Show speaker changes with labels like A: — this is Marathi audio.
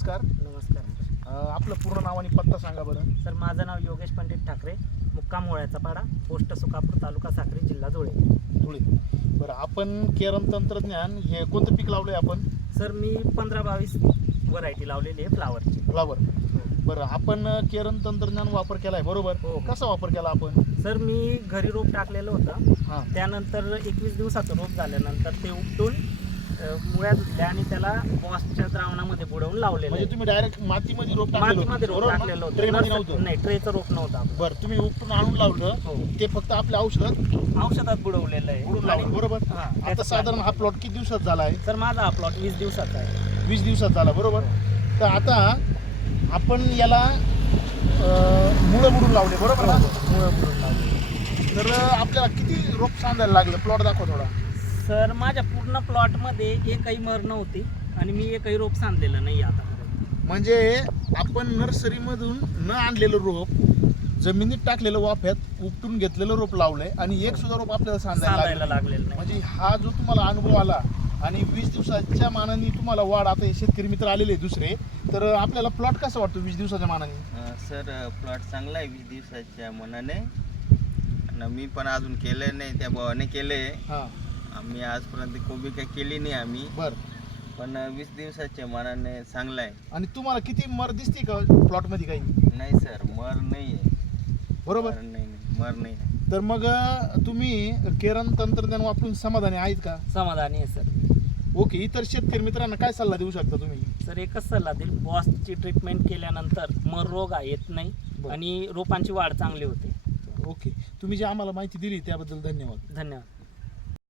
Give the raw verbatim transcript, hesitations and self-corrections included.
A: नमस्कार.
B: नमस्कार
A: अ, आपलं पूर्ण नाव आणि पत्ता सांगा बरं.
B: सर. माझं नाव योगेश पंडित ठाकरे, मुक्काम होळ्याचा पाडा, पोस्ट सुकापूर, तालुका साक्री, जिल्हा धुळे.
A: धुळे. बरं, आपण केरन तंत्रज्ञान हे कोणतं पीक लावलंय आपण?
B: सर मी पंधरा बावीस व्हरायटी लावलेली आहे फ्लावरची.
A: फ्लावर. बरं, आपण केरन तंत्रज्ञान वापर केलाय बरोबर?
B: हो.
A: कसा वापर केला आपण?
B: सर मी घरी रोप टाकलेलं होतं,
A: हां.
B: त्यानंतर एकवीस दिवसाचं रोप झाल्यानंतर ते उपटून अ, मुळ्या धुतल्या आणि त्याला बॉसच्या द्रावणामध्ये बुडवून लावलेलं
A: म्हणजे
B: आहे.
A: तुम्ही डायरेक्ट मातीमध्ये रोप टाकलेलं
B: मातीमध्ये रोप
A: बरोबर ना?
B: टाकलेलं
A: ट्रेमध्ये
B: होतं.
A: नव्हतं.
B: नाही, ट्रेचं रोप नव्हतं आपलं.
A: बरं, तुम्ही उपटून आणून लावलं.
B: हो,
A: ते फक्त आपल्या औषधात
B: औषधात बुडवलेलं आहे.
A: बुडून लावलं
B: आणि-
A: बरोबर?
B: हां,
A: आता
B: त्याचं
A: साधारण हा प्लॉट किती दिवसात झाला आहे?
B: सर माझा हा प्लॉट वीस दिवसाचा आहे.
A: वीस दिवसात झाला बरोबर. तर आता आपण याला मुळं बुडून लावले बरोबर ना?
B: मुळं बुडवून लावले.
A: तर आपल्याला किती रोप सांगायला लागलं? प्लॉट दाखव थोडा.
B: सर माझ्या पूर्ण प्लॉटमध्ये एकही मर नव्हती आणि मी एकही रोप सांधलेलं नाही आता.
A: म्हणजे आपण नर्सरीमधून न आणलेलं रोप जमिनीत टाकलेलं वाफ्यात उपटून घेतलेलं रोप लावलंय आणि एक सुद्धा रोप आपल्याला सांगायला
B: सांधायला
A: लागलं.
B: लागलेलं नाही.
A: म्हणजे हा जो तुम्हाला अनुभव आला आणि वीस दिवसाच्या मानाने तुम्हाला वाढ, आता हे शेतकरी मित्र आलेले दुसरे, तर आपल्याला प्लॉट कसा वाटतो वीस दिवसाच्या मानाने?
C: अ, सर प्लॉट चांगला आहे वीस दिवसाच्या मनाने. आणि मी पण अजून केलं नाही, त्या भावाने केले.
A: हां.
C: आम्ही आजपर्यंत कोबी काही केली नाही आम्ही,
A: बर.
C: पण वीस दिवसाच्या मनाने चांगला आहे.
A: आणि तुम्हाला किती मर दिसते का प्लॉट मध्ये? काही
C: नाही सर, मर नाही आहे.
A: बरोबर.
C: मर नाही नाही मर नाही आहे.
A: तर मग तुम्ही केरन तंत्रज्ञान वापरून समाधानी आहेत का?
B: समाधानी आहे सर.
A: ओके. इतर शेतकरी मित्रांना काय सल्ला देऊ शकता तुम्ही?
B: सर एकच सल्ला देईल, बॉसची ट्रीटमेंट केल्यानंतर मर रोग येत नाही
A: बरं.
B: आणि रोपांची वाढ चांगली होते.
A: ओके. तुम्ही जी आम्हाला माहिती दिली त्याबद्दल धन्यवाद.
B: धन्यवाद.